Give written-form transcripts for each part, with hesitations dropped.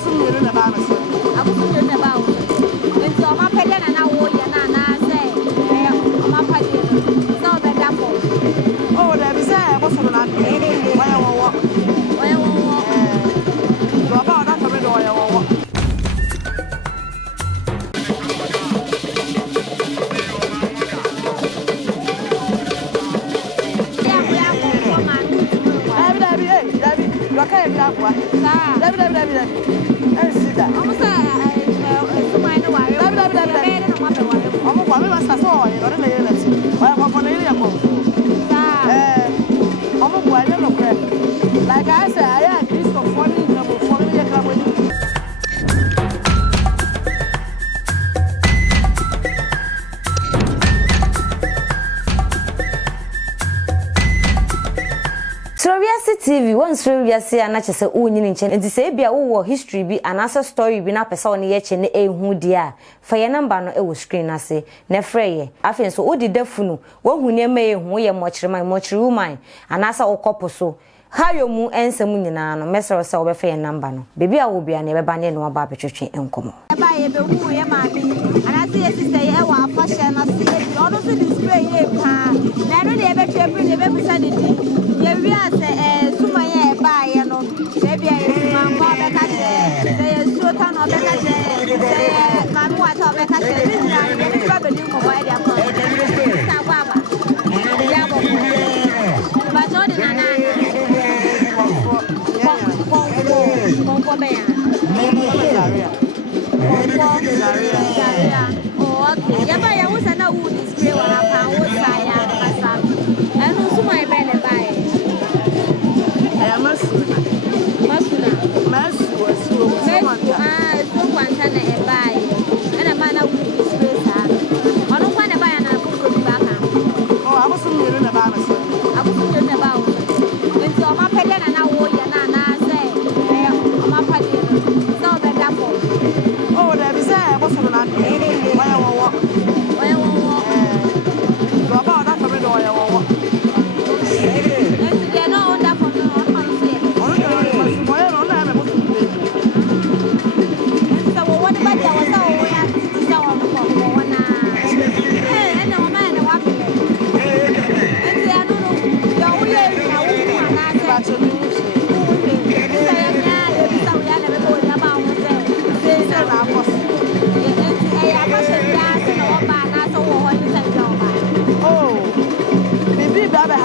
abosom yere na ba me so. Abosom yere na ba wo. Enti o ma pede na na wo ye na na say o ma pade no. So be da ko. Oh, there be say abosom na de. Why wo. Oya wo. Do ba na to me do why wo. Okay, Blackwa. David. And sit down. Almost so my no worry. David. I'm going to say, I don't know. I'm going to like I said, I am Christopher Funny, number 4 TV once we say anache se onyini nche enti se bia wo history bi anasa story bi na pesa one ye che ne ehu dia fa ye number no e wo screen ase na freye afen so odi dafunu wo hu ne ma ehu ye mochiri woman anasa okopo so hayo mu ensem nyina no mesero se wo be fa ye number no bebi a wo bia ne be ba ne no aba betwetwe enkomo ba ye be hu ye ma bi anasa ye sister ye wa afashe na se ono so display ye pa na no de be twe ne be bisa de di ye wi ase suma ye ba ye no se bia ye ma ko be ka se ye so ta no be ka se ye ma mu ata be ka se ni na ye ni ba be ni ko ba dia ko ta kwa ba ya bo ba to de na na ko be ya oh okay ya ba ya wo sa na wo display wa pa wo sa ya asa enu suma ye be ne ba ye so kwanta na e bai ana mana wu space ha ono kwa na bai na ko bi baka oh abosom yere na ba me so abosom yere na ba wo enti o ma pede na wo ye na na say o ma pade no so be da ko oh there be say abosom na de why wo do ba na to me do why wo enti de no onda for no o ma say ono de no why no na me bo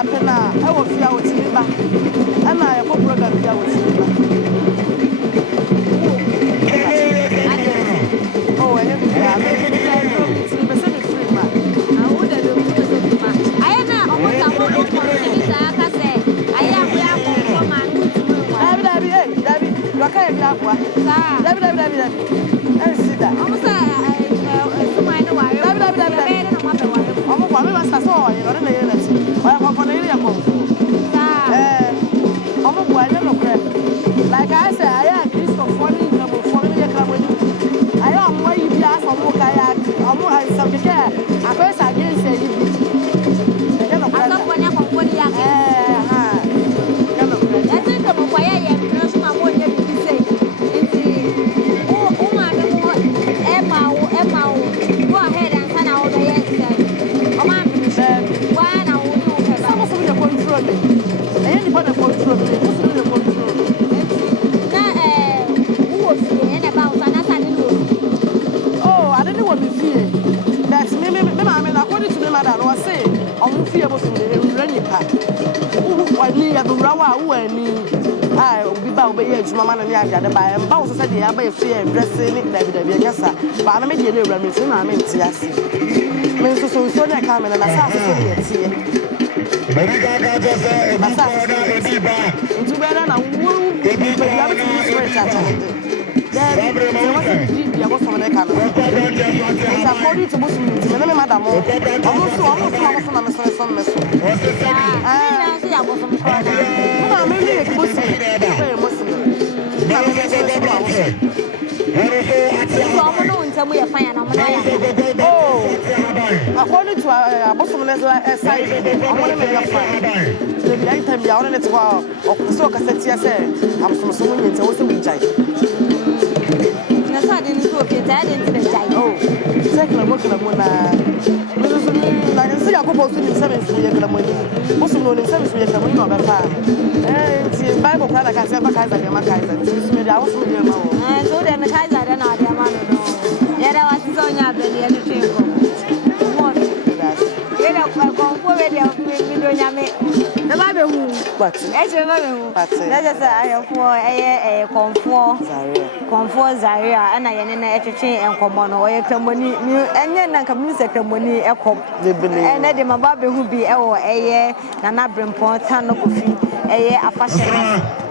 happen na I will fear what me ba and I go brother fear what me ba oh I am free ma I would have been ma I am na almost a one for the aka say I am for man David you can black wa David and see that almost so my no worry David no matter what I'm going to say so you don't know like I said, I am Christopher Funny, number 4 I am why you be asked for more kayak. I'm more some care. I first against you. I don't know when I'm on the I think I'm a fire and no small one you say. Oh, Emma, go ahead and turn out the yesterday. Oh, man, why now? Some of them control me. Anybody control me. I was saying, I'm fearful to run pa. I need a rawa who I will be bound by age, Mamma and Yaga, by and bounce said the abbey fear dressing it, David, yes, sir. But I made you live with him, I mean, yes. Mr. So I come and I saw into better than a wound, but you have to use for a there was some account. It's according to Muslims, Madam. Also, according to our bosom side, I want to make a fine. The anytime you are on it, so cassette, I'm from someone into what we Clamona. I can see a couple of 7 Clamoni. Most of the 7 Clamoni on the farm. And Bible product has ever Kaiser and Makaiser. This made our food. And so then the Kaiser and I am. Yet I was so young, the train. The Bible, but I have for a comfort Zaria, and I am a chain and common or a company, and then I can use a company a cop. And then my baby who be a Nana Brimport, Tanocofi, a fashion.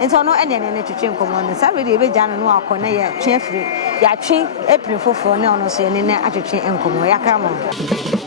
And so no any to chain common. Saturday, we done and walk on a chain free. Ya chain, April for no, no, say, and then I chain and come. Ya come on.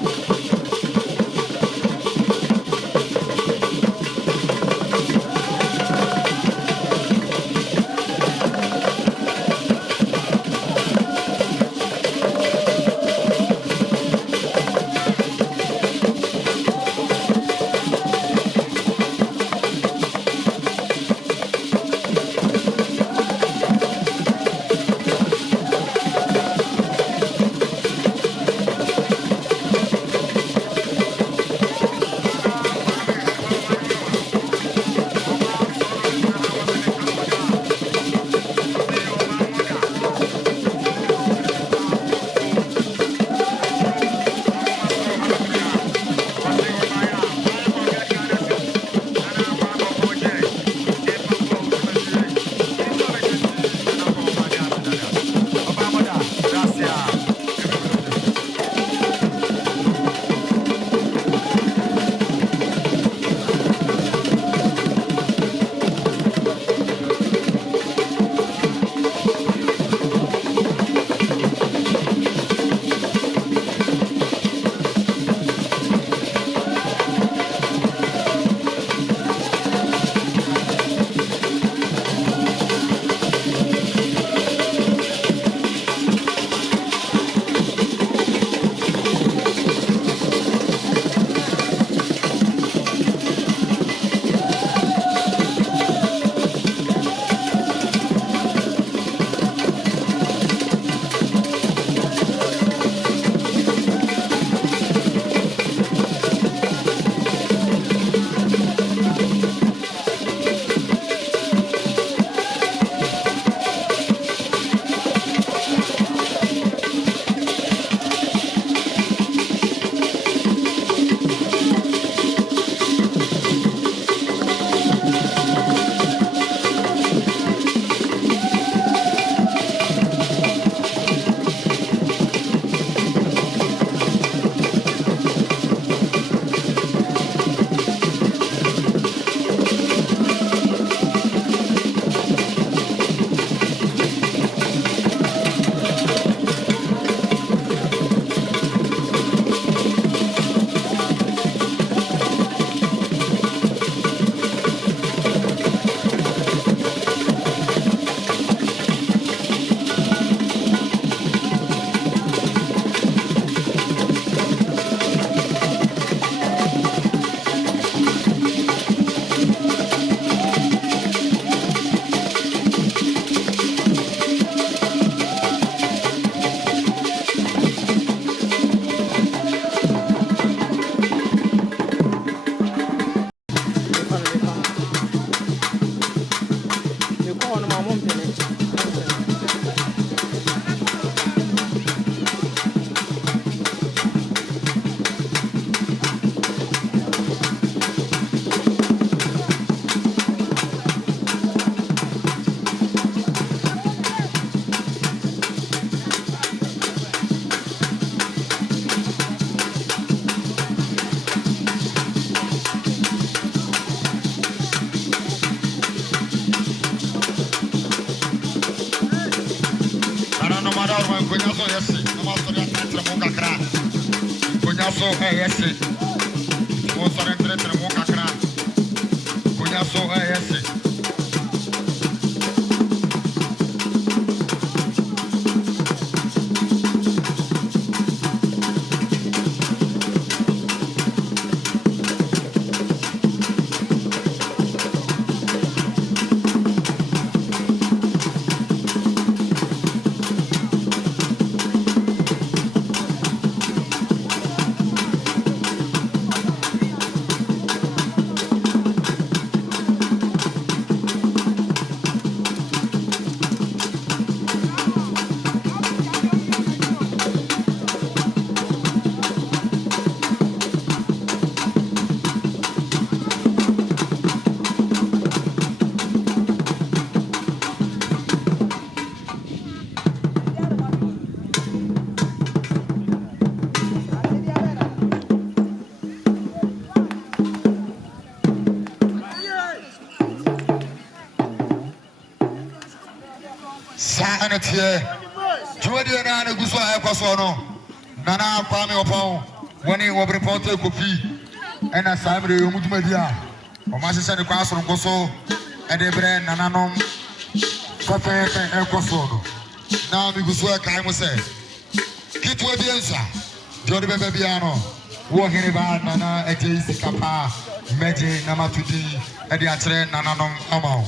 Conhaço é esse. Moça entre o cacra. Conhaço é esse. tie Jodi na na guso a ekoso no nana kwame opon woni wo report kopi ena samre yo mudumadi a o ma se ne kwaso no koso e de bre nana nom fafe ekoso no na mi guso e kai mo se kitu e biensa Jodi bebe bia no wo hene ba nana e je sikapa meje na matudi e de atere nana nom ama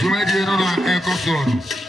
Jumadi no na ekoso no